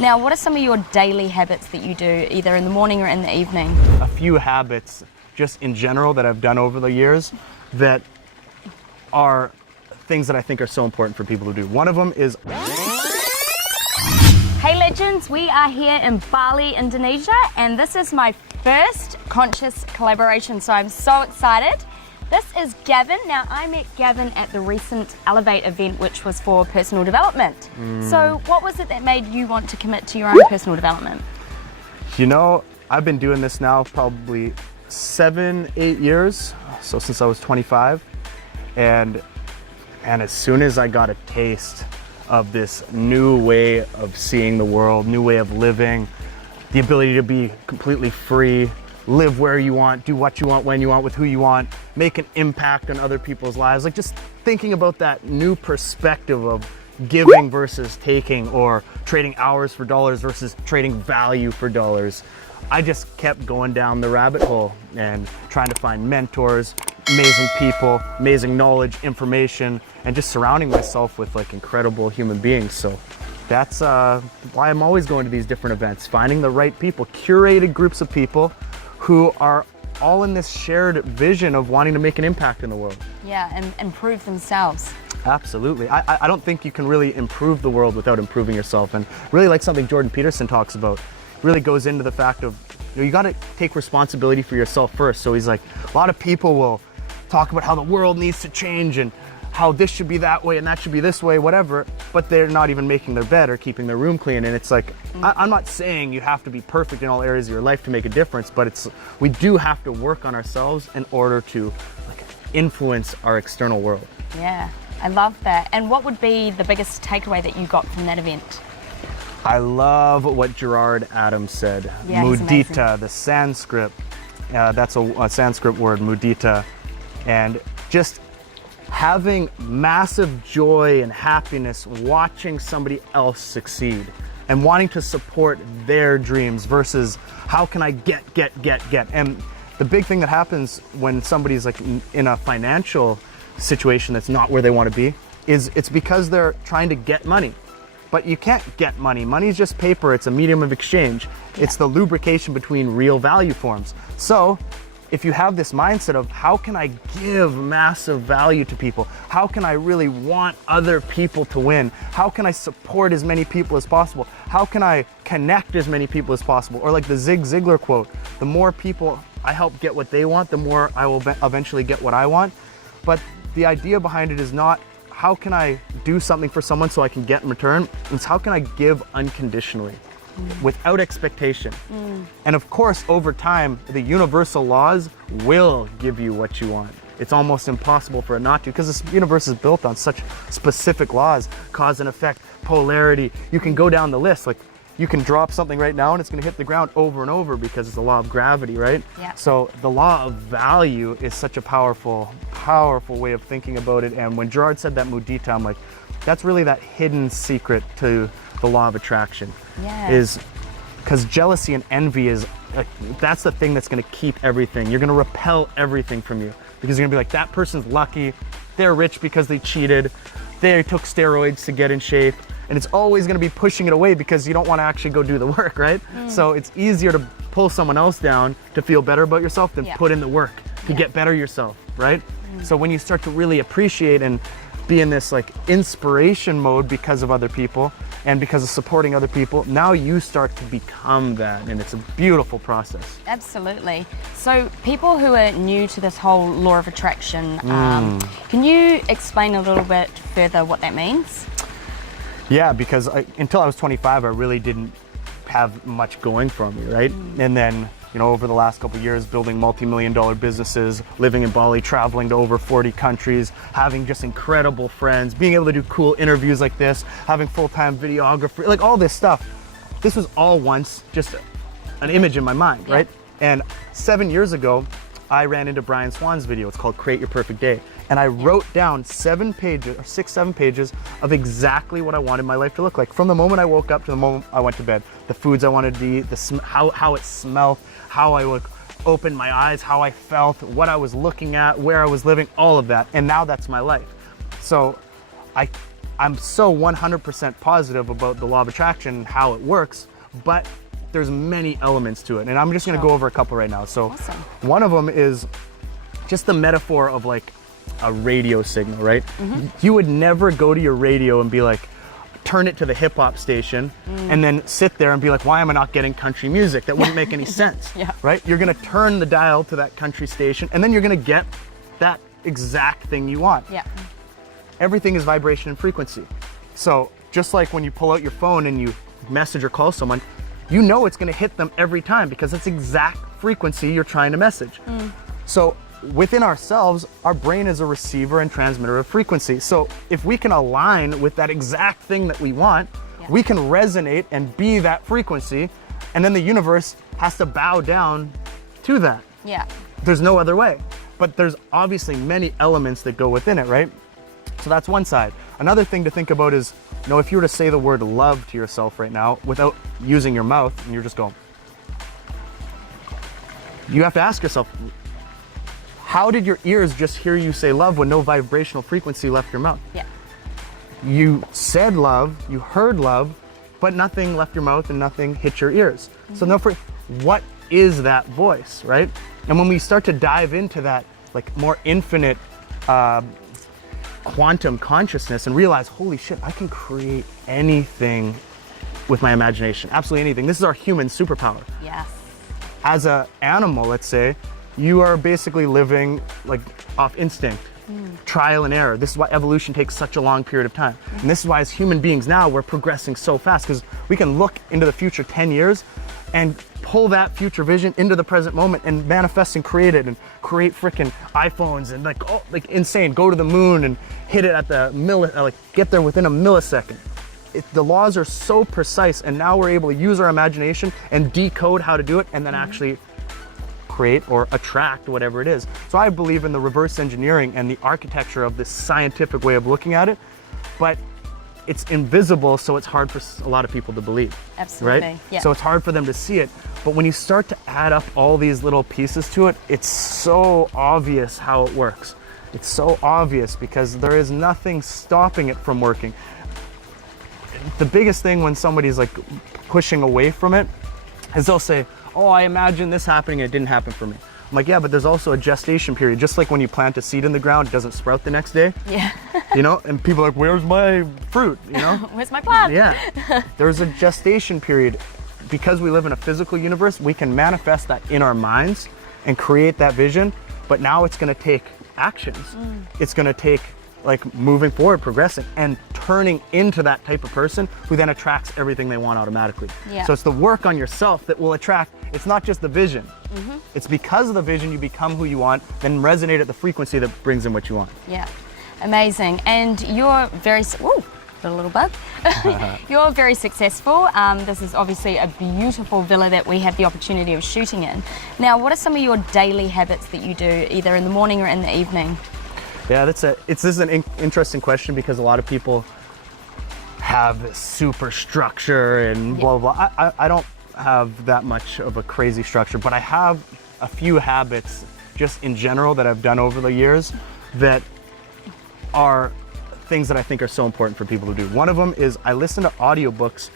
Now, what are some of your daily habits that you do either in the morning or in the evening? A few habits just in general that I've done over the years that are things that I think are so important for people to do. One of them is... Hey legends, we are here in Bali, Indonesia, and this is my first conscious collaboration, so I'm so excited. This is Gavin. Now, I met Gavin at the recent Elevate event, which was for personal development. So what was it that made you want to commit to your own personal development? You know, I've been doing this now probably 7-8 years, so since I was 25, and as soon as I got a taste of this new way of seeing the world, new way of living, the ability to be completely free, live where you want, do what you want, when you want, with who you want, make an impact on other people's lives. Like just thinking about that new perspective of giving versus taking, or trading hours for dollars versus trading value for dollars. I just kept going down the rabbit hole and trying to find mentors, amazing people, amazing knowledge, information, and just surrounding myself with like incredible human beings. So that's why I'm always going to these different events, finding the right people, curated groups of people who are all in this shared vision of wanting to make an impact in the world. Yeah, and improve themselves. Absolutely. I don't think you can really improve the world without improving yourself. And really like something Jordan Peterson talks about, really goes into the fact of, you got to take responsibility for yourself first. So he's like, a lot of people will talk about how the world needs to change and how this should be that way and that should be this way, whatever, but they're not even making their bed or keeping their room clean. And it's like, I'm not saying you have to be perfect in all areas of your life to make a difference, but we do have to work on ourselves in order to like influence our external world. Yeah, I love that. And what would be the biggest takeaway that you got from that event? I love what Gerard Adams said. Yeah, mudita, the Sanskrit, that's a Sanskrit word, mudita, and just having massive joy and happiness watching somebody else succeed and wanting to support their dreams versus how can I get. And the big thing that happens when somebody's like in a financial situation that's not where they want to be is it's because they're trying to get money. But you can't get money. Money is just paper. It's a medium of exchange. It's the lubrication between real value forms. So if you have this mindset of how can I give massive value to people? How can I really want other people to win? How can I support as many people as possible? How can I connect as many people as possible? Or like the Zig Ziglar quote, the more people I help get what they want, the more I will eventually get what I want. But the idea behind it is not how can I do something for someone so I can get in return? It's how can I give unconditionally, without expectation. And of course, over time, the universal laws will give you what you want. It's almost impossible for it not to, because this universe is built on such specific laws, cause and effect, polarity. You can go down the list, like you can drop something right now and it's gonna hit the ground over and over because it's the law of gravity, right? Yeah. So the law of value is such a powerful way of thinking about it. And when Gerard said that mudita, I'm like, that's really that hidden secret to the law of attraction. Yeah. Is because jealousy and envy is, that's the thing that's gonna keep everything. You're gonna repel everything from you because you're gonna be like, that person's lucky, they're rich because they cheated, they took steroids to get in shape. And it's always gonna be pushing it away because you don't wanna actually go do the work, right? So it's easier to pull someone else down to feel better about yourself than put in the work to get better yourself, right? So when you start to really appreciate and be in this like inspiration mode because of other people and because of supporting other people, now you start to become that, and it's a beautiful process. Absolutely. So people who are new to this whole law of attraction, can you explain a little bit further what that means? Yeah, because until I was 25, I really didn't have much going for me, right? And then, you know, over the last couple of years, building multi-million-dollar businesses, living in Bali, traveling to over 40 countries, having just incredible friends, being able to do cool interviews like this, having full-time videography, like all this stuff. This was all once just an image in my mind, right? And 7 years ago, I ran into Brian Swan's video. It's called Create Your Perfect Day. And I wrote down 7 pages, or 6-7 pages of exactly what I wanted my life to look like. From the moment I woke up to the moment I went to bed. The foods I wanted to eat, how it smelled, how I would open my eyes, how I felt, what I was looking at, where I was living, all of that. And now that's my life. So I I'm so 100% positive about the law of attraction and how it works, but there's many elements to it. And I'm just gonna go over a couple right now. So Awesome. one of them is just the metaphor of like a radio signal, right? You would never go to your radio and be like, turn it to the hip hop station and then sit there and be like, why am I not getting country music? That wouldn't make any sense, Yeah. right? You're gonna turn the dial to that country station and then you're gonna get that exact thing you want. Yeah. Everything is vibration and frequency. So just like when you pull out your phone and you message or call someone, you know it's gonna hit them every time because it's exact frequency you're trying to message. So within ourselves, our brain is a receiver and transmitter of frequency. So if we can align with that exact thing that we want, we can resonate and be that frequency, and then the universe has to bow down to that. Yeah. There's no other way. But there's obviously many elements that go within it, right? So that's one side. Another thing to think about is, you know, if you were to say the word love to yourself right now without using your mouth and you're just going, you have to ask yourself, how did your ears just hear you say love when no vibrational frequency left your mouth? Yeah. You said love, you heard love, but nothing left your mouth and nothing hit your ears. So no, what is that voice, right? And when we start to dive into that like more infinite quantum consciousness and realize, holy shit, I can create anything with my imagination, absolutely anything. This is our human superpower. Yes. As an animal, let's say, you are basically living like off instinct, trial and error. This is why evolution takes such a long period of time. And this is why as human beings now, we're progressing so fast because we can look into the future 10 years and pull that future vision into the present moment and manifest and create it and create freaking iPhones and like insane, go to the moon and hit it at the get there within a millisecond. The laws are so precise, and now we're able to use our imagination and decode how to do it and then actually create or attract whatever it is. So I believe in the reverse engineering and the architecture of this scientific way of looking at it, but it's invisible, so it's hard for a lot of people to believe. Absolutely. Right? Yeah. So it's hard for them to see it. But when you start to add up all these little pieces to it, it's so obvious how it works. It's so obvious because there is nothing stopping it from working. The biggest thing when somebody's like pushing away from it is they'll say, oh, I imagined this happening and it didn't happen for me. I'm like, yeah, but there's also a gestation period. Just like when you plant a seed in the ground, it doesn't sprout the next day. Yeah. You know, and people are like, where's my fruit? You know? Where's my plant? Yeah. There's a gestation period. Because we live in a physical universe, we can manifest that in our minds and create that vision, but now it's gonna take actions. It's gonna take like moving forward, progressing, and turning into that type of person who then attracts everything they want automatically. Yeah. So it's the work on yourself that will attract, it's not just the vision. It's because of the vision you become who you want, then resonate at the frequency that brings in what you want. Yeah. Amazing. And you're very, got a little bug. You're very successful. This is obviously a beautiful villa that we have the opportunity of shooting in. Now, what are some of your daily habits that you do either in the morning or in the evening? Yeah, this is an interesting question because a lot of people have this super structure and blah, blah, blah. I don't have that much of a crazy structure, but I have a few habits just in general that I've done over the years that are things that I think are so important for people to do. One of them is I listen to audiobooks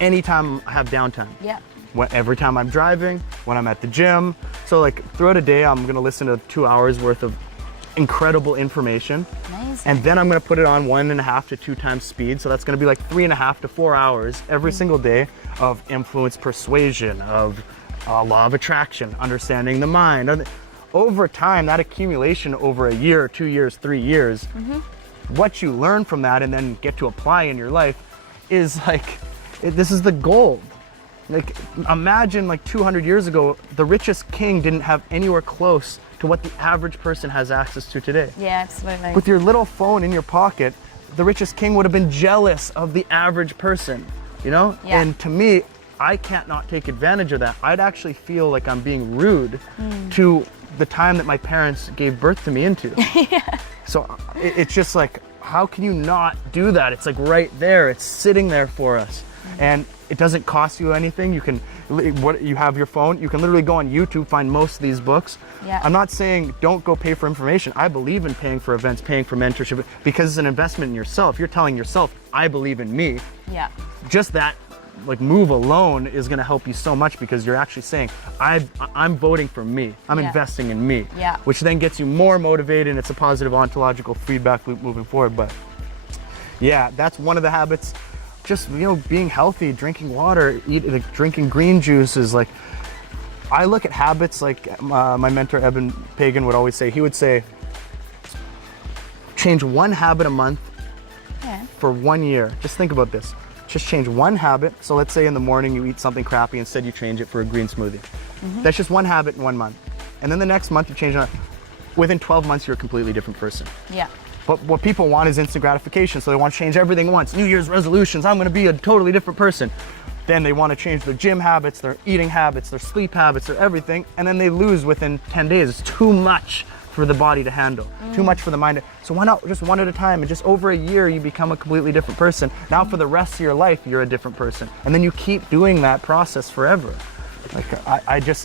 anytime I have downtime. Yeah. Every time I'm driving, when I'm at the gym. So like throughout a day, I'm gonna listen to 2 hours worth of incredible information. Amazing. And then I'm gonna put it on 1.5 to 2 times speed. So that's gonna be like 3.5 to 4 hours every single day of influence, persuasion, of law of attraction, understanding the mind. Over time, that accumulation over a year, 2 years, 3 years, what you learn from that and then get to apply in your life is like, this is the gold. Like imagine like 200 years ago, the richest king didn't have anywhere close to what the average person has access to today. Yeah, absolutely. With your little phone in your pocket, the richest king would have been jealous of the average person, you know? Yeah. And to me, I can't not take advantage of that. I'd actually feel like I'm being rude to the time that my parents gave birth to me into. Yeah. So it's just like, how can you not do that? It's like right there, it's sitting there for us. and it doesn't cost you anything. You can, you have your phone, you can literally go on YouTube, find most of these books. Yeah. I'm not saying don't go pay for information. I believe in paying for events, paying for mentorship, because it's an investment in yourself. You're telling yourself, I believe in me. Yeah. Just that like move alone is going to help you so much, because you're actually saying, I'm voting for me. I'm investing in me. Yeah. Which then gets you more motivated, and it's a positive ontological feedback loop moving forward. But yeah, that's one of the habits. Just, you know, being healthy, drinking water, drinking green juices. Like, I look at habits like my mentor Eben Pagan would always say. He would say, change one habit a month for 1 year. Just think about this. Just change one habit. So let's say in the morning you eat something crappy, instead you change it for a green smoothie. That's just one habit in 1 month. And then the next month you change it. Within 12 months you're a completely different person. Yeah. But what people want is instant gratification. So they want to change everything once. New Year's resolutions, I'm going to be a totally different person. Then they want to change their gym habits, their eating habits, their sleep habits, their everything. And then they lose within 10 days. It's too much for the body to handle, too much for the mind. So why not just one at a time, and just over a year you become a completely different person. Now for the rest of your life you're a different person, and then you keep doing that process forever. Like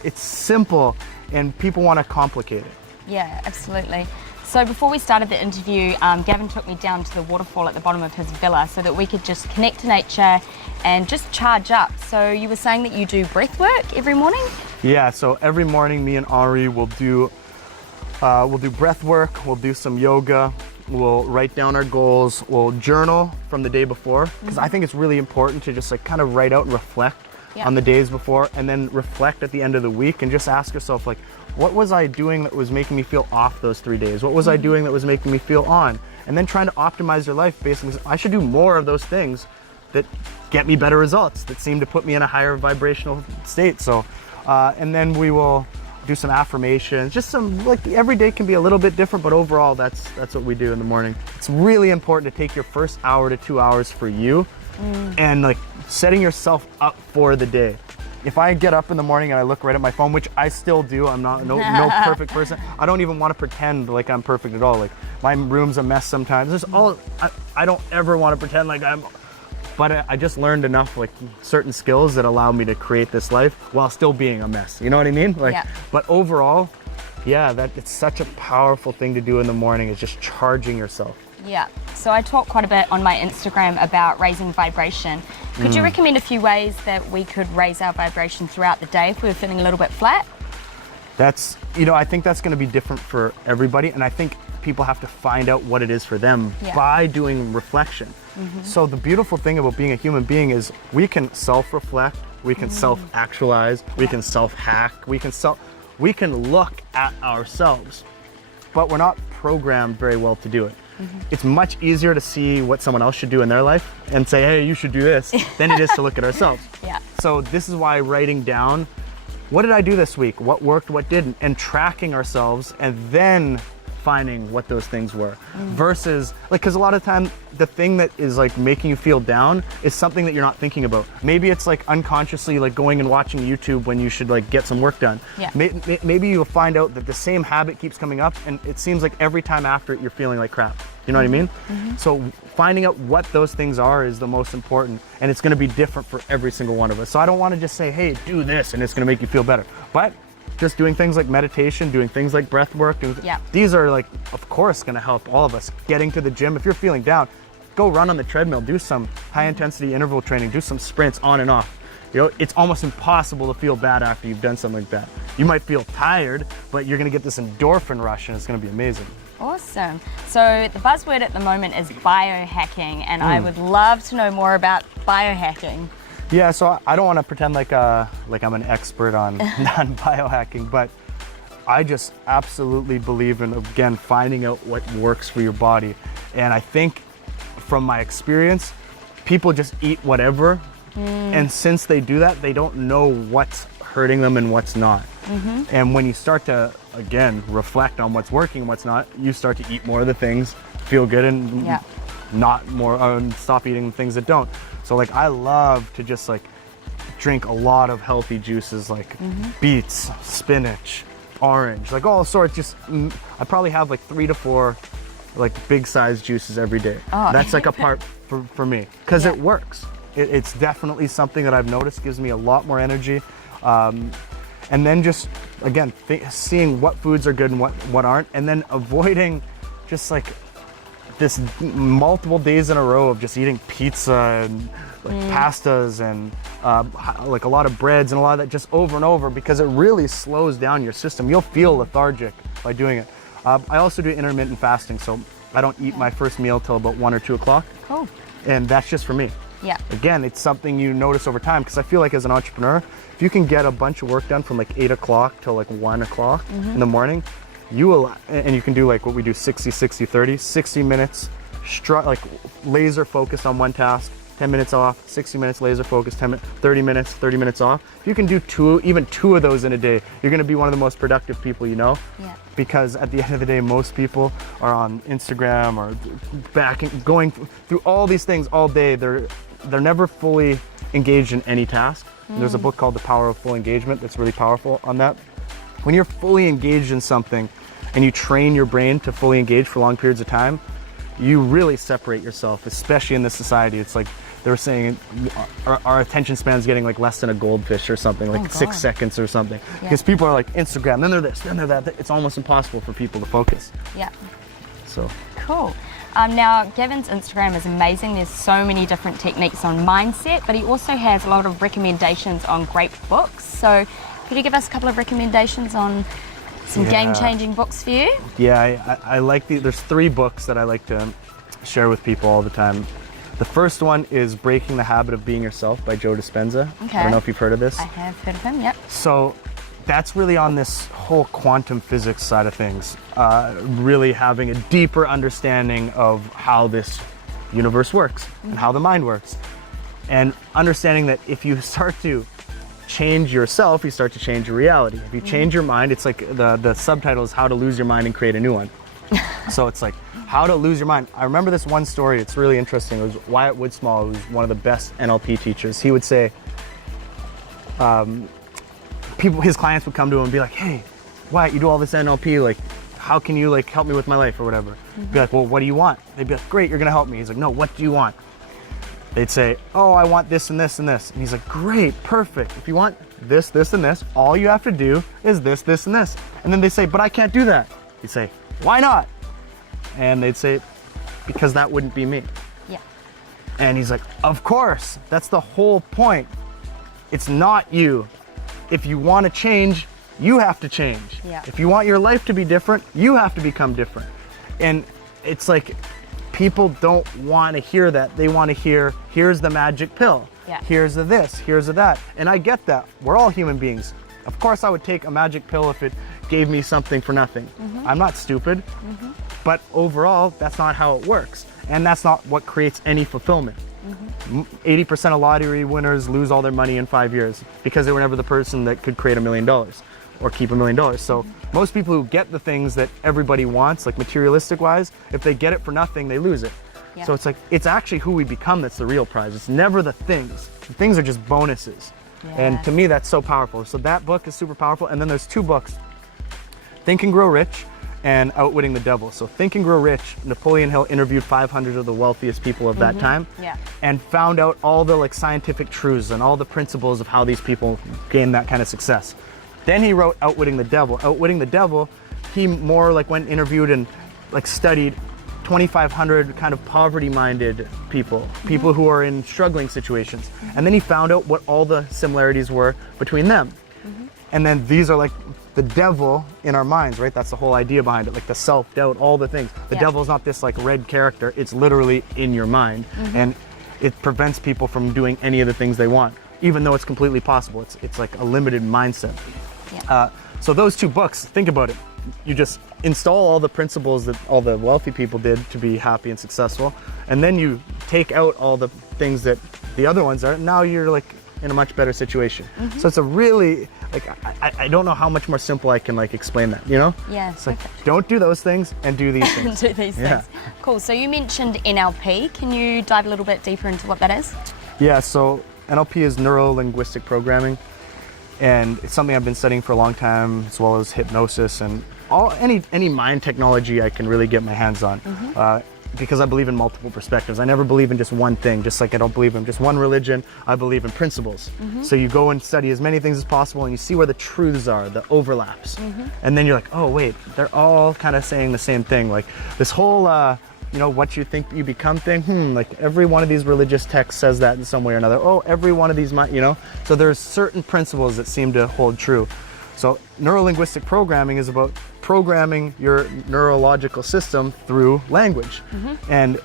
it's simple, and people want to complicate it. Yeah, absolutely. So before we started the interview, Gavin took me down to the waterfall at the bottom of his villa so that we could just connect to nature and just charge up. So you were saying that you do breath work every morning? Yeah, so every morning me and Ari will do breath work, we'll do some yoga, we'll write down our goals, we'll journal from the day before, because I think it's really important to just like kind of write out and reflect on the days before, and then reflect at the end of the week and just ask yourself, like, what was I doing that was making me feel off those 3 days? What was I doing that was making me feel on? And then trying to optimize your life basically. I should do more of those things that get me better results, that seem to put me in a higher vibrational state. So, and then we will do some affirmations, just some, like, every day can be a little bit different, but overall that's what we do in the morning. It's really important to take your first hour to 2 hours for you, and like setting yourself up for the day. If I get up in the morning and I look right at my phone, which I still do, I'm not no perfect person. I don't even want to pretend like I'm perfect at all. Like, my room's a mess sometimes. I don't ever want to pretend like I'm. But I just learned enough, like, certain skills that allow me to create this life while still being a mess. You know what I mean? Like, but overall, yeah, it's such a powerful thing to do in the morning, is just charging yourself. Yeah. So I talk quite a bit on my Instagram about raising vibration. Could you recommend a few ways that we could raise our vibration throughout the day if we were feeling a little bit flat? That's, you know, I think that's going to be different for everybody, and I think people have to find out what it is for them by doing reflection. So the beautiful thing about being a human being is we can self-reflect, we can self-actualize, we can self-hack, we can look at ourselves, but we're not programmed very well to do it. It's much easier to see what someone else should do in their life and say, hey, you should do this, than it is to look at ourselves. So this is why writing down, what did I do this week? What worked, what didn't? And tracking ourselves, and then finding what those things were, versus, like, because a lot of time the thing that is like making you feel down is something that you're not thinking about. Maybe it's like unconsciously like going and watching YouTube when you should like get some work done. Maybe you'll find out that the same habit keeps coming up, and it seems like every time after it you're feeling like crap. You know what I mean? So finding out what those things are is the most important, and it's going to be different for every single one of us. So I don't want to just say, hey, do this and it's going to make you feel better, but just doing things like meditation, doing things like breath work, these are, like, of course, going to help all of us. Getting to the gym, if you're feeling down, go run on the treadmill, do some high intensity interval training, do some sprints on and off. You know, it's almost impossible to feel bad after you've done something like that. You might feel tired, but you're going to get this endorphin rush, and it's going to be amazing. Awesome. So the buzzword at the moment is biohacking, and I would love to know more about biohacking. Yeah, so I don't want to pretend like I'm an expert on biohacking, but I just absolutely believe in, again, finding out what works for your body. And I think from my experience, people just eat whatever, and since they do that, they don't know what's hurting them and what's not. And when you start to, again, reflect on what's working and what's not, you start to eat more of the things, feel good, and not more, stop eating the things that don't. So, like, I love to just like drink a lot of healthy juices, like beets, spinach, orange, like all sorts. Just I probably have like 3 to 4 like big size juices every day. That's like a part for me, because it works. It's definitely something that I've noticed gives me a lot more energy. And then just, again, seeing what foods are good and what aren't, and then avoiding just like this multiple days in a row of just eating pizza and like pastas and like a lot of breads and a lot of that just over and over, because it really slows down your system. You'll feel lethargic by doing it. I also do intermittent fasting, so I don't eat my first meal till about 1 or 2 o'clock. Cool. And that's just for me. Yeah. Again, it's something you notice over time, because I feel like as an entrepreneur, if you can get a bunch of work done from like 8 o'clock till like 1 o'clock in the morning, you will, and you can do like what we do, 60, 60, 30, 60 minutes, like laser focused on one task, 10 minutes off, 60 minutes laser focused, 30 minutes off. If you can do even two of those in a day, you're gonna be one of the most productive people you know. Yeah. Because at the end of the day, most people are on Instagram or going through all these things all day. They're never fully engaged in any task. There's a book called The Power of Full Engagement that's really powerful on that. When you're fully engaged in something and you train your brain to fully engage for long periods of time, you really separate yourself, especially in this society. It's like they were saying our attention span is getting like less than a goldfish or something, like 6 seconds or something. Because people are like Instagram, then they're this, then they're that. It's almost impossible for people to focus. Yeah. So. Cool. Now, Gavin's Instagram is amazing. There's so many different techniques on mindset, but he also has a lot of recommendations on great books. So could you give us a couple of recommendations on some game-changing books for you? Yeah, I like there's 3 books that I like to share with people all the time. The first one is Breaking the Habit of Being Yourself by Joe Dispenza. Okay. I don't know if you've heard of this. I have heard of him, yep. So that's really on this whole quantum physics side of things, really having a deeper understanding of how this universe works and how the mind works. And understanding that if you start to change yourself, you start to change your reality. If you change your mind, it's like the subtitle is How to Lose Your Mind and Create a New One. So it's like how to lose your mind. I remember this one story, it's really interesting. It was Wyatt Woodsmall, who's one of the best NLP teachers. He would say, his clients would come to him and be like, hey, Wyatt, you do all this NLP, like, how can you like help me with my life or whatever? Be like, well, what do you want? They'd be like, great, you're gonna help me. He's like, no, what do you want? They'd say, oh, I want this and this and this. And he's like, great, perfect. If you want this, this, and this, all you have to do is this, this, and this. And then they say, but I can't do that. He'd say, why not? And they'd say, because that wouldn't be me. Yeah. And he's like, of course, that's the whole point. It's not you. If you want to change, you have to change. Yeah. If you want your life to be different, you have to become different. And it's like, people don't want to hear that. They want to hear, here's the magic pill. Yeah. Here's the this, here's the that. And I get that. We're all human beings. Of course I would take a magic pill if it gave me something for nothing. I'm not stupid. But overall, that's not how it works. And that's not what creates any fulfillment. 80% of lottery winners lose all their money in 5 years because they were never the person that could create $1 million or keep $1 million. So most people who get the things that everybody wants, like materialistic wise, if they get it for nothing, they lose it. Yeah. So it's like, it's actually who we become that's the real prize. It's never the things. The things are just bonuses. And to me, that's so powerful. So that book is super powerful. And then there's 2 books, Think and Grow Rich and Outwitting the Devil. So Think and Grow Rich, Napoleon Hill interviewed 500 of the wealthiest people of that time and found out all the like scientific truths and all the principles of how these people gained that kind of success. Then he wrote Outwitting the Devil. Outwitting the Devil, he more like went and interviewed and like studied 2,500 kind of poverty-minded people, people who are in struggling situations. And then he found out what all the similarities were between them. And then these are like the devil in our minds, right? That's the whole idea behind it, like the self-doubt, all the things. The devil is not this like red character, it's literally in your mind. And it prevents people from doing any of the things they want, even though it's completely possible. It's like a limited mindset. So those 2 books, think about it. You just install all the principles that all the wealthy people did to be happy and successful, and then you take out all the things that the other ones are, and now you're like in a much better situation. So it's a really, like, I don't know how much more simple I can like explain that, you know? Yeah, it's like, don't do those things and do these things. Do these things. Cool, so you mentioned NLP. Can you dive a little bit deeper into what that is? Yeah, so NLP is Neuro Linguistic Programming. And it's something I've been studying for a long time, as well as hypnosis and any mind technology I can really get my hands on. because I believe in multiple perspectives. I never believe in just one thing, just like I don't believe in just one religion. I believe in principles. So you go and study as many things as possible and you see where the truths are, the overlaps. And then you're like, oh wait, they're all kind of saying the same thing. Like this whole, you know, what you think you become thing, like every one of these religious texts says that in some way or another. Oh, every one of these might, you know? So there's certain principles that seem to hold true. So neuro-linguistic programming is about programming your neurological system through language. And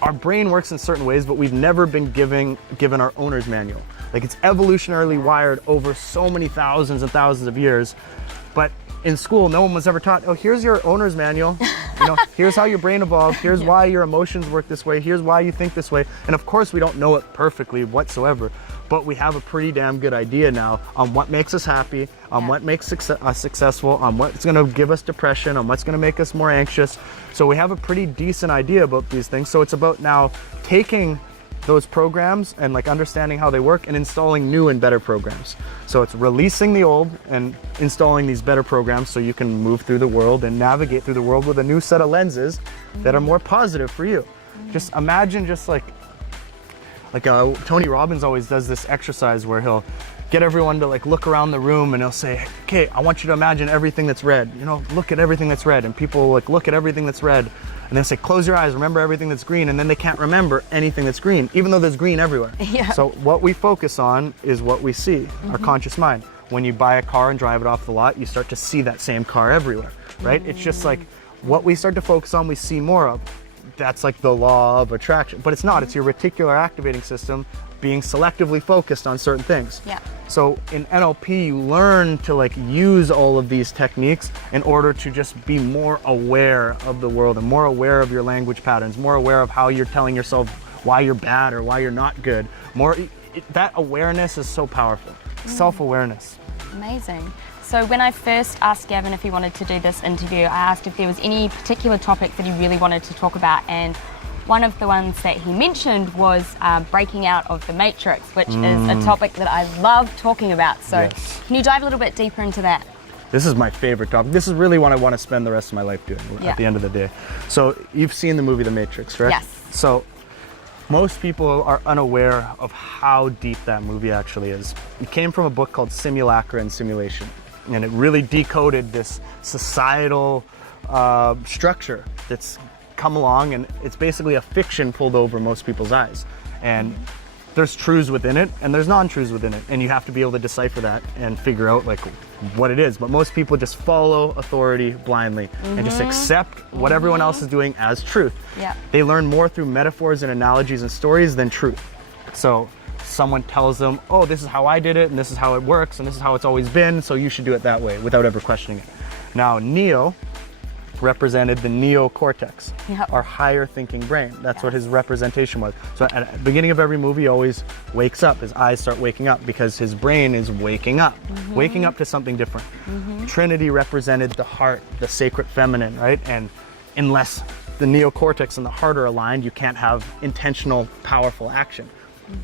our brain works in certain ways, but we've never been given our owner's manual. Like it's evolutionarily wired over so many thousands and thousands of years, but in school, no one was ever taught, oh, here's your owner's manual. You know, here's how your brain evolved. Here's why your emotions work this way. Here's why you think this way. And of course, we don't know it perfectly whatsoever, but we have a pretty damn good idea now on what makes us happy, on what makes us successful, on what's going to give us depression, on what's going to make us more anxious. So we have a pretty decent idea about these things. So it's about now taking those programs and like understanding how they work and installing new and better programs. So it's releasing the old and installing these better programs so you can move through the world and navigate through the world with a new set of lenses that are more positive for you. Just imagine just like Tony Robbins always does this exercise where he'll get everyone to like look around the room and he'll say, okay, I want you to imagine everything that's red. You know, look at everything that's red. And people like look at everything that's red and then say, close your eyes, remember everything that's green. And then they can't remember anything that's green, even though there's green everywhere. So what we focus on is what we see, our conscious mind. When you buy a car and drive it off the lot, you start to see that same car everywhere, right? It's just like what we start to focus on, we see more of. That's like the law of attraction, but it's not. It's your reticular activating system being selectively focused on certain things. So in NLP, you learn to like use all of these techniques in order to just be more aware of the world and more aware of your language patterns, more aware of how you're telling yourself why you're bad or why you're not good. That awareness is so powerful. Self-awareness. Amazing. So when I first asked Gavin if he wanted to do this interview, I asked if there was any particular topic that he really wanted to talk about, and one of the ones that he mentioned was breaking out of the matrix, which is a topic that I love talking about. So can you dive a little bit deeper into that? This is my favorite topic. This is really what I want to spend the rest of my life doing at the end of the day. So you've seen the movie The Matrix, right? Yes. So most people are unaware of how deep that movie actually is. It came from a book called Simulacra and Simulation, and it really decoded this societal structure that's come along, and it's basically a fiction pulled over most people's eyes. And there's truths within it and there's non-truths within it, and you have to be able to decipher that and figure out like what it is. But most people just follow authority blindly and just accept what everyone else is doing as truth. They learn more through metaphors and analogies and stories than truth. So someone tells them, oh, this is how I did it and this is how it works and this is how it's always been, so you should do it that way, without ever questioning it. Now Neo represented the neocortex, our higher thinking brain. That's what his representation was. So at the beginning of every movie, he always wakes up. His eyes start waking up because his brain is waking up to something different. Trinity represented the heart, the sacred feminine, right? And unless the neocortex and the heart are aligned, you can't have intentional, powerful action.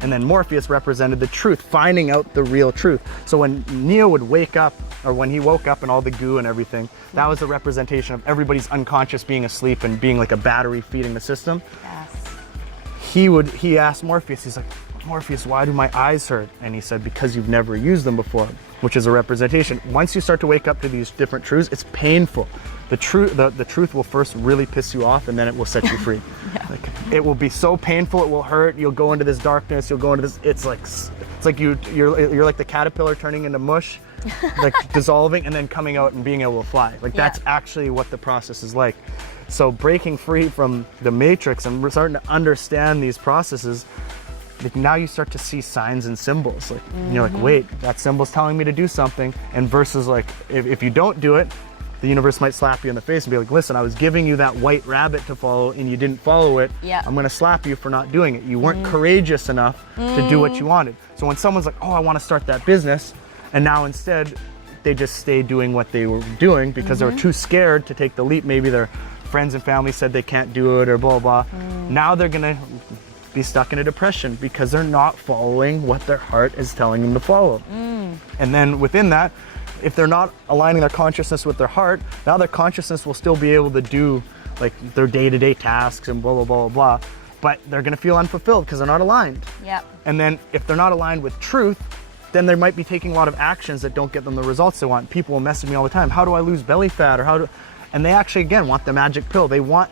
And then Morpheus represented the truth, finding out the real truth. So when Neo would wake up, or when he woke up and all the goo and everything, that was a representation of everybody's unconscious being asleep and being like a battery feeding the system. He asked Morpheus, he's like, Morpheus, why do my eyes hurt? And he said, because you've never used them before, which is a representation. Once you start to wake up to these different truths, it's painful. The truth will first really piss you off, and then it will set you free. Like, it will be so painful, it will hurt. You'll go into this darkness. You'll go into this. It's like you're like the caterpillar turning into mush, like dissolving and then coming out and being able to fly. Like that's actually what the process is like. So breaking free from the matrix and starting to understand these processes, like now you start to see signs and symbols. Like you're like, wait, that symbol's telling me to do something. And versus like, if you don't do it, the universe might slap you in the face and be like, listen, I was giving you that white rabbit to follow and you didn't follow it. I'm gonna slap you for not doing it. You weren't courageous enough to do what you wanted. So when someone's like, oh, I wanna start that business, and now instead they just stay doing what they were doing because they were too scared to take the leap. Maybe their friends and family said they can't do it or blah, blah. Now they're gonna be stuck in a depression because they're not following what their heart is telling them to follow. And then within that, if they're not aligning their consciousness with their heart, now their consciousness will still be able to do like their day-to-day tasks and blah, blah, blah, blah, blah. But they're gonna feel unfulfilled because they're not aligned. Yep. And then if they're not aligned with truth, then they might be taking a lot of actions that don't get them the results they want. People will message me all the time, how do I lose belly fat? And they actually, again, want the magic pill. They want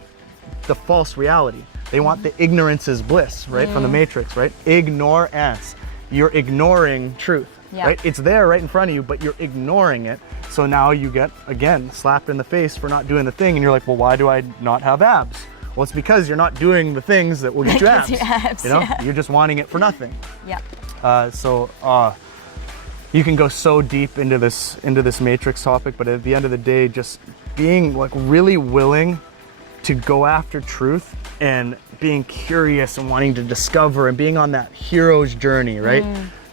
the false reality. They want the ignorance is bliss, right? From the Matrix, right? Ignorance. You're ignoring truth, right? It's there right in front of you, but you're ignoring it. So now you get, again, slapped in the face for not doing the thing. And you're like, well, why do I not have abs? Well, it's because you're not doing the things that will get you abs. You know, you're just wanting it for nothing. Yeah. You can go so deep into this matrix topic, but at the end of the day, just being like really willing to go after truth and being curious and wanting to discover and being on that hero's journey, right?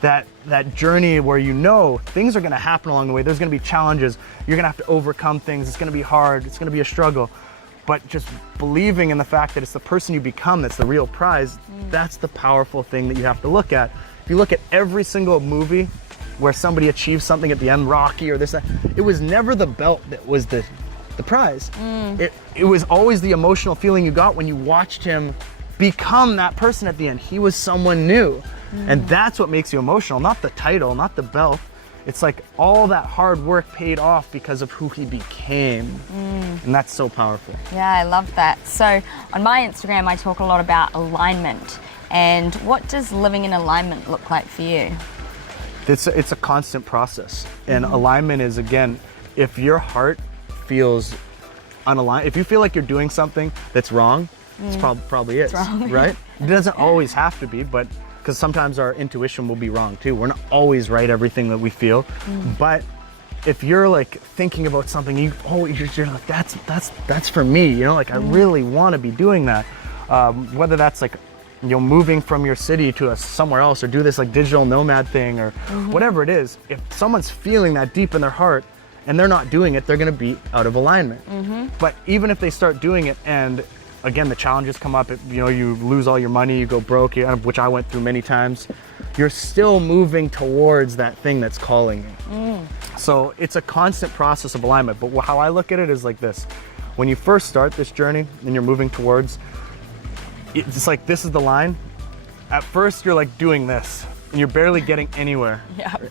That journey where you know things are going to happen along the way. There's going to be challenges. You're going to have to overcome things. It's going to be hard. It's going to be a struggle. But just believing in the fact that it's the person you become that's the real prize, that's the powerful thing that you have to look at. If you look at every single movie where somebody achieves something at the end, Rocky or this, that, it was never the belt that was the prize. It was always the emotional feeling you got when you watched him become that person at the end. He was someone new. And that's what makes you emotional, not the title, not the belt. It's like all that hard work paid off because of who he became. And that's so powerful. Yeah, I love that. So on my Instagram, I talk a lot about alignment. And what does living in alignment look like for you? It's a constant process. And alignment is, again, if your heart feels unaligned, if you feel like you're doing something that's wrong, it's probably is, right? It doesn't always have to be, but because sometimes our intuition will be wrong too. We're not always right everything that we feel, but if you're like thinking about something, you're like, that's for me, you know, like I really want to be doing that. Whether that's like, you know, moving from your city to somewhere else, or do this like digital nomad thing, or whatever it is. If someone's feeling that deep in their heart and they're not doing it, they're going to be out of alignment. But even if they start doing it, and again, the challenges come up, you know, you lose all your money, you go broke, which I went through many times, you're still moving towards that thing that's calling you. So it's a constant process of alignment. But how I look at it is like this. When you first start this journey and you're moving towards, it's like, this is the line. At first you're like doing this and you're barely getting anywhere,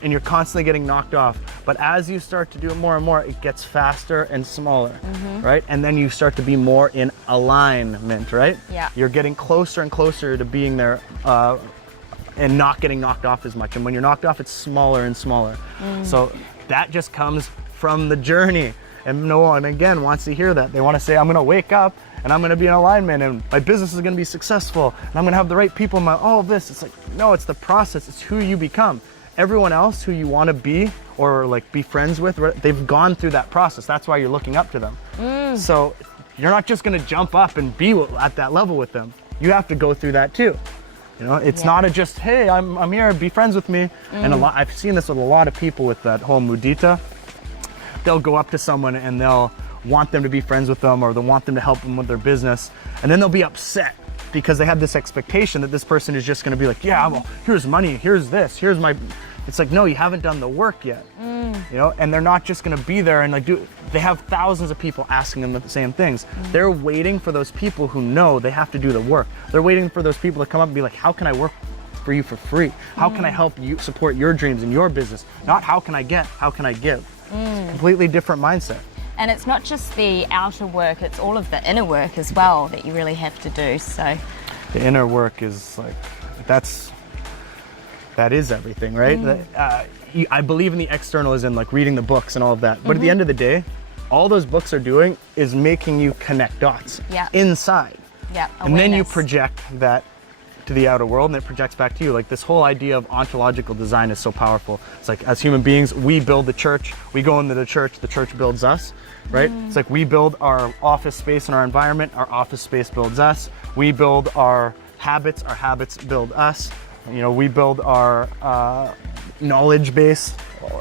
and you're constantly getting knocked off. But as you start to do it more and more, it gets faster and smaller, right? And then you start to be more in alignment, right? You're getting closer and closer to being there and not getting knocked off as much. And when you're knocked off, it's smaller and smaller. So that just comes from the journey. And no one, again, wants to hear that. They want to say, I'm going to wake up and I'm going to be in alignment and my business is going to be successful and I'm going to have the right people in all of this. It's like, no, it's the process. It's who you become. Everyone else who you want to be or like be friends with, they've gone through that process. That's why you're looking up to them. So you're not just going to jump up and be at that level with them. You have to go through that too. You know, it's not just, hey, I'm here, be friends with me. And I've seen this with a lot of people with that whole mudita. They'll go up to someone and they'll want them to be friends with them, or they'll want them to help them with their business. And then they'll be upset because they have this expectation that this person is just going to be like, yeah, well, here's money, here's this, here's my, it's like, no, you haven't done the work yet. You know, and they're not just going to be there and like they have thousands of people asking them the same things. They're waiting for those people who know they have to do the work. They're waiting for those people to come up and be like, how can I work for you for free? How can I help you support your dreams and your business? Not how can I get, how can I give? Completely different mindset. And it's not just the outer work, it's all of the inner work as well that you really have to do. So the inner work is like, that is everything, right? I believe in the external as in like reading the books and all of that. But at the end of the day, all those books are doing is making you connect dots inside. And then you project that to the outer world and it projects back to you. Like this whole idea of ontological design is so powerful. It's like as human beings, we build the church, we go into the church builds us, right? It's like we build our office space and our environment, our office space builds us. We build our habits build us. You know, we build our knowledge base,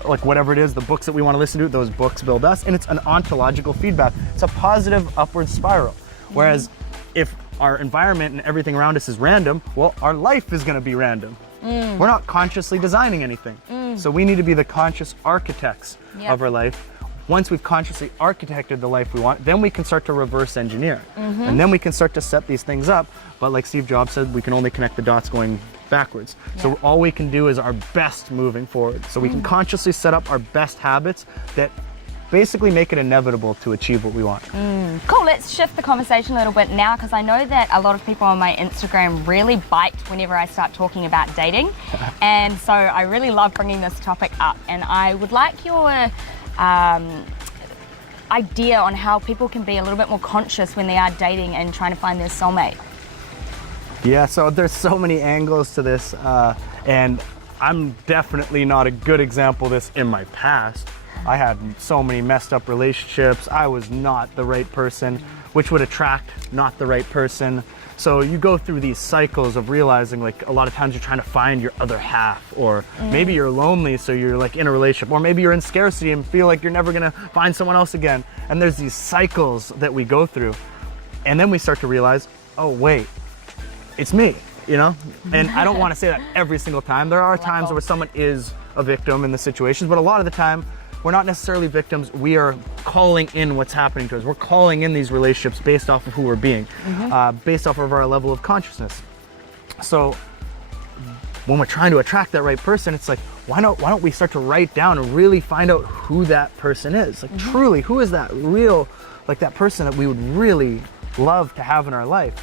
like whatever it is, the books that we want to listen to, those books build us. And it's an ontological feedback. It's a positive upward spiral. Whereas if our environment and everything around us is random, well, our life is going to be random. We're not consciously designing anything. So we need to be the conscious architects of our life, once we've consciously architected the life we want, then we can start to reverse engineer. And then we can start to set these things up. But like Steve Jobs said, we can only connect the dots going backwards. So all we can do is our best moving forward. So we can consciously set up our best habits that basically make it inevitable to achieve what we want. Cool, let's shift the conversation a little bit now, because I know that a lot of people on my Instagram really bite whenever I start talking about dating. And so I really love bringing this topic up. And I would like your idea on how people can be a little bit more conscious when they are dating and trying to find their soulmate. Yeah, so there's so many angles to this. And I'm definitely not a good example of this in my past. I had so many messed up relationships. I was not the right person, which would attract not the right person. So you go through these cycles of realizing, like, a lot of times you're trying to find your other half, or maybe you're lonely, so you're like in a relationship, or maybe you're in scarcity and feel like you're never gonna find someone else again. And there's these cycles that we go through. And then we start to realize, oh wait, it's me, you know? And I don't wanna say that every single time. There are times where someone is a victim in the situations, but a lot of the time, we're not necessarily victims. We are calling in what's happening to us. We're calling in these relationships based off of who we're being, based off of our level of consciousness. So when we're trying to attract that right person, it's like, why don't we start to write down and really find out who that person is? Like, truly, who is that real, like, that person that we would really love to have in our life?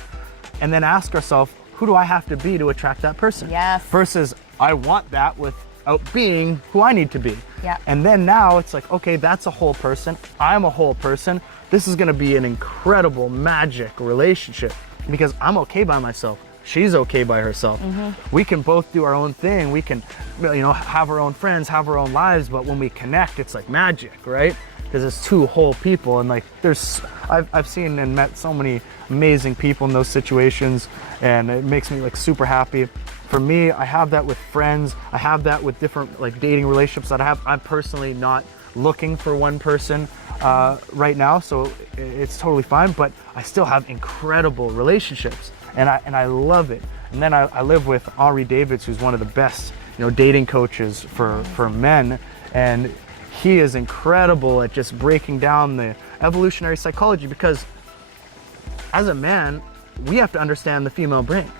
And then ask ourselves, who do I have to be to attract that person? Yes. Versus, I want that without being who I need to be. Yeah. And then now it's like, okay, that's a whole person. I'm a whole person. This is gonna be an incredible, magic relationship because I'm okay by myself. She's okay by herself. We can both do our own thing. We can, you know, have our own friends, have our own lives, but when we connect, it's like magic, right? Because it's two whole people. And like, I've seen and met so many amazing people in those situations, and it makes me like super happy. For me, I have that with friends. I have that with different like dating relationships that I have. I'm personally not looking for one person right now, so it's totally fine, but I still have incredible relationships, and I love it. And then I live with Henri Davids, who's one of the best, you know, dating coaches for men, and he is incredible at just breaking down the evolutionary psychology, because as a man, we have to understand the female brain.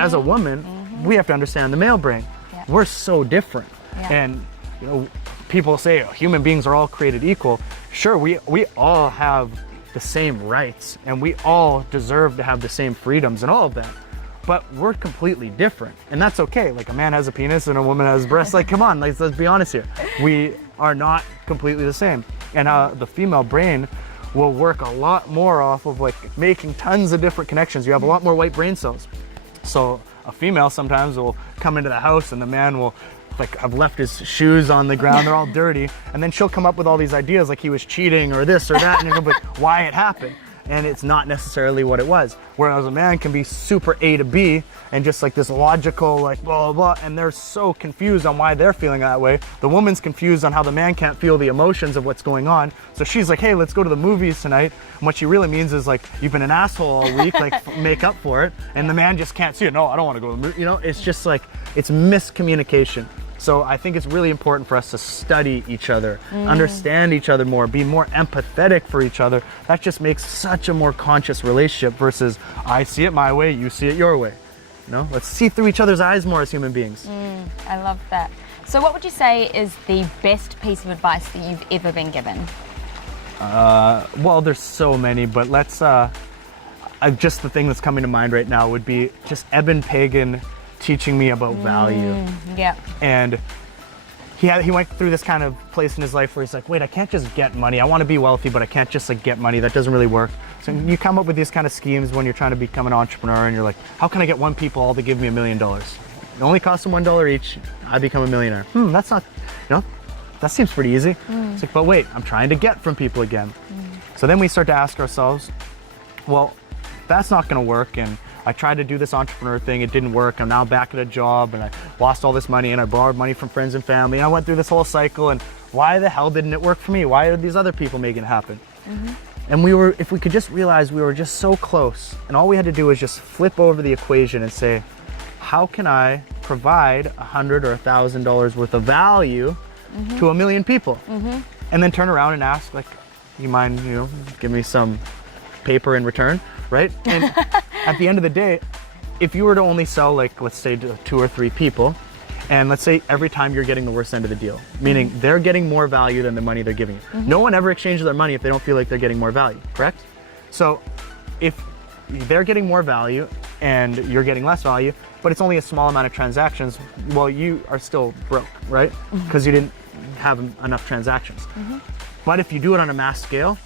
As a woman, we have to understand the male brain. We're so different. And you know, people say human beings are all created equal. Sure, we all have the same rights, and we all deserve to have the same freedoms and all of that. But we're completely different, and that's okay. Like, a man has a penis and a woman has breasts. Like, come on, like, let's be honest here. We are not completely the same. And the female brain will work a lot more off of like making tons of different connections. You have a lot more white brain cells. So a female sometimes will come into the house and the man will like have left his shoes on the ground, they're all dirty, and then she'll come up with all these ideas like he was cheating or this or that, and you're like, why it happened? And it's not necessarily what it was. Whereas a man can be super A to B and just like this logical, like blah, blah, blah, and they're so confused on why they're feeling that way. The woman's confused on how the man can't feel the emotions of what's going on. So she's like, hey, let's go to the movies tonight. And what she really means is like, you've been an asshole all week, like make up for it. And the man just can't see it. No, I don't want to go to the movie. You know, it's just like, it's miscommunication. So I think it's really important for us to study each other, understand each other more, be more empathetic for each other. That just makes such a more conscious relationship versus I see it my way, you see it your way. You know, let's see through each other's eyes more as human beings. I love that. So what would you say is the best piece of advice that you've ever been given? Well, there's so many, but let's, just the thing that's coming to mind right now would be just Eben Pagan teaching me about value. Yeah. And he went through this kind of place in his life where he's like, wait, I can't just get money. I want to be wealthy, but I can't just like get money. That doesn't really work. So you come up with these kind of schemes when you're trying to become an entrepreneur, and you're like, how can I get one people all to give me $1 million? It only costs them $1 each. I become a millionaire. That's not, you know, that seems pretty easy. It's like, but wait, I'm trying to get from people again. So then we start to ask ourselves, well, that's not going to work. And I tried to do this entrepreneur thing, it didn't work. I'm now back at a job and I lost all this money and I borrowed money from friends and family. And I went through this whole cycle, and why the hell didn't it work for me? Why are these other people making it happen? And if we could just realize we were just so close, and all we had to do was just flip over the equation and say, how can I provide $100 or $1,000 worth of value to 1 million people? and then turn around and ask, like, you mind, give me some paper in return, right? And at the end of the day, if you were to only sell, like, let's say to 2 or 3 people, and let's say every time you're getting the worst end of the deal, meaning they're getting more value than the money they're giving you. No one ever exchanges their money if they don't feel like they're getting more value, correct? So if they're getting more value and you're getting less value, but it's only a small amount of transactions, well, you are still broke, right? Because you didn't have enough transactions. But if you do it on a mass scale,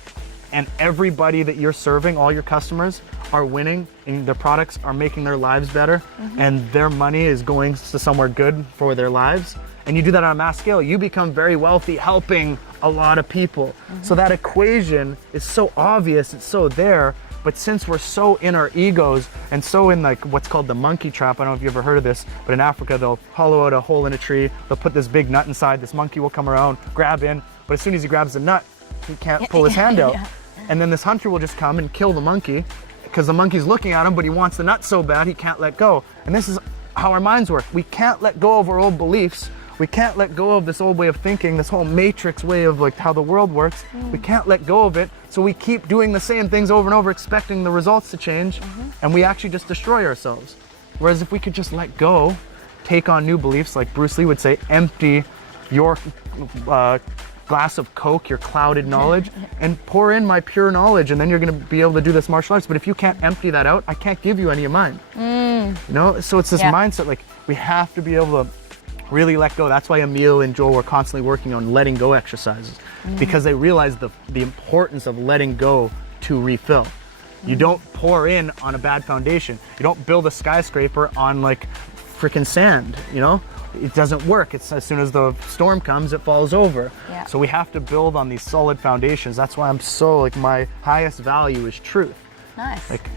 and everybody that you're serving, all your customers, are winning and their products are making their lives better, and their money is going to somewhere good for their lives, and you do that on a mass scale, you become very wealthy, helping a lot of people. So that equation is so obvious, it's so there, but since we're so in our egos and so in like what's called the monkey trap, I don't know if you've ever heard of this, but in Africa they'll hollow out a hole in a tree, they'll put this big nut inside, this monkey will come around, grab in, but as soon as he grabs the nut, he can't pull his hand out. And then this hunter will just come and kill the monkey because the monkey's looking at him, but he wants the nut so bad he can't let go. And this is how our minds work. We can't let go of our old beliefs. We can't let go of this old way of thinking, this whole matrix way of like how the world works. We can't let go of it. So we keep doing the same things over and over, expecting the results to change. And we actually just destroy ourselves. Whereas if we could just let go, take on new beliefs, like Bruce Lee would say, empty your glass of Coke, your clouded knowledge, and pour in my pure knowledge, and then you're going to be able to do this martial arts. But if you can't empty that out, I can't give you any of mine. So it's this mindset, like we have to be able to really let go. That's why Emil and Joel were constantly working on letting go exercises, because they realized the importance of letting go to refill. You don't pour in on a bad foundation. You don't build a skyscraper on like freaking sand, It doesn't work. It's as soon as the storm comes, it falls over. So we have to build on these solid foundations. That's why I'm so like, my highest value is truth. Nice. Like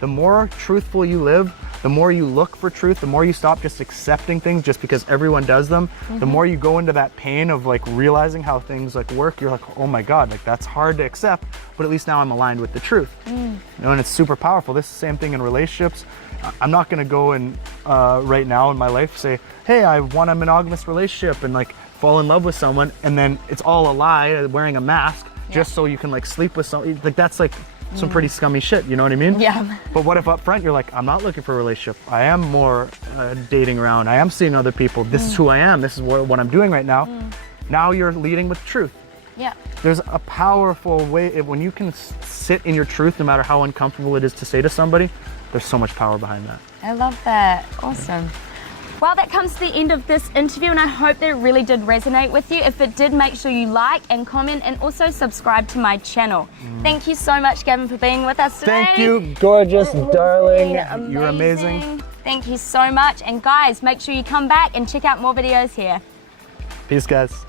the more truthful you live, the more you look for truth, the more you stop just accepting things just because everyone does them, the more you go into that pain of like realizing how things like work. You're like, oh my God, like that's hard to accept, but at least now I'm aligned with the truth. And it's super powerful. This is the same thing in relationships. I'm not gonna go and right now in my life say, hey, I want a monogamous relationship and like fall in love with someone, and then it's all a lie, wearing a mask just so you can like sleep with someone. Like that's like some pretty scummy shit, you know what I mean? Yeah. But what if up front you're like, I'm not looking for a relationship. I am more dating around. I am seeing other people. This is who I am. This is what I'm doing right now. Now you're leading with truth. Yeah. There's a powerful way, when you can sit in your truth, no matter how uncomfortable it is to say to somebody, there's so much power behind that. I love that. Awesome. Well, that comes to the end of this interview, and I hope that it really did resonate with you. If it did, make sure you like and comment and also subscribe to my channel. Thank you so much, Gavin, for being with us today. Thank you, gorgeous darling. Amazing. You're amazing. Thank you so much. And guys, make sure you come back and check out more videos here. Peace, guys.